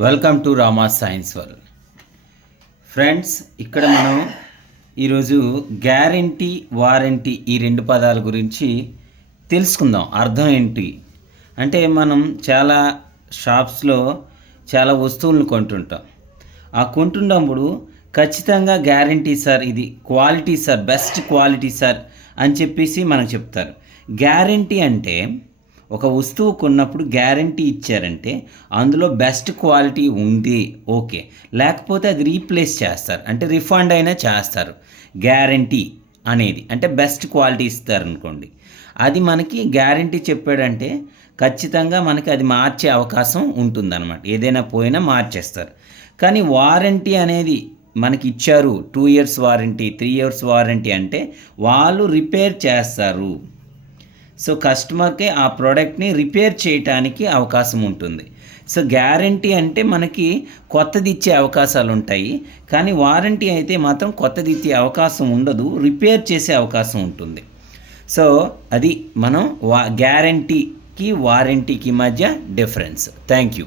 Welcome to Rama science world friends ఇక్కడ మనం ఈరోజు గ్యారంటీ వారంటీ ఈ రెండు పదాల గురించి తెలుసుకుందాం. అర్థం ఏంటి? అంటే మనం చాలా షాప్స్లో చాలా వస్తువులను కొంటుంటాం. ఆ కొంటున్నప్పుడు ఖచ్చితంగా గ్యారంటీ సార్ ఇది quality sir best quality sir అని చెప్పేసి మనకు చెప్తారు. గ్యారంటీ అంటే ఒక వస్తువు కొన్నప్పుడు గ్యారంటీ ఇచ్చారంటే అందులో బెస్ట్ క్వాలిటీ ఉంది ఓకే. లేకపోతే అది రీప్లేస్ చేస్తారు. అంటే రిఫండ్ అయినా చేస్తారు. గ్యారంటీ అనేది. అంటే బెస్ట్ క్వాలిటీ ఇస్తారు అనుకోండి అది మనకి గ్యారంటీ చెప్పాడంటే ఖచ్చితంగా మనకి అది మార్చే అవకాశం ఉంటుందన్నమాట. ఏదైనా పోయినా మార్చేస్తారు. కానీ వారంటీ అనేది మనకి ఇచ్చారు. Two years warranty three years warranty అంటే వాళ్ళు రిపేర్ చేస్తారు. సో కస్టమర్కి ఆ ప్రోడక్ట్ని రిపేర్ చేయటానికి అవకాశం ఉంటుంది. సో గ్యారంటీ అంటే మనకి కొత్తది ఇచ్చే అవకాశాలు ఉంటాయి కానీ వారంటీ అయితే మాత్రం కొత్తది ఇచ్చే అవకాశం ఉండదు. రిపేర్ చేసే అవకాశం ఉంటుంది. సో అది మనం వా గ్యారంటీకి వారంటీకి మధ్య డిఫరెన్స్. Thank you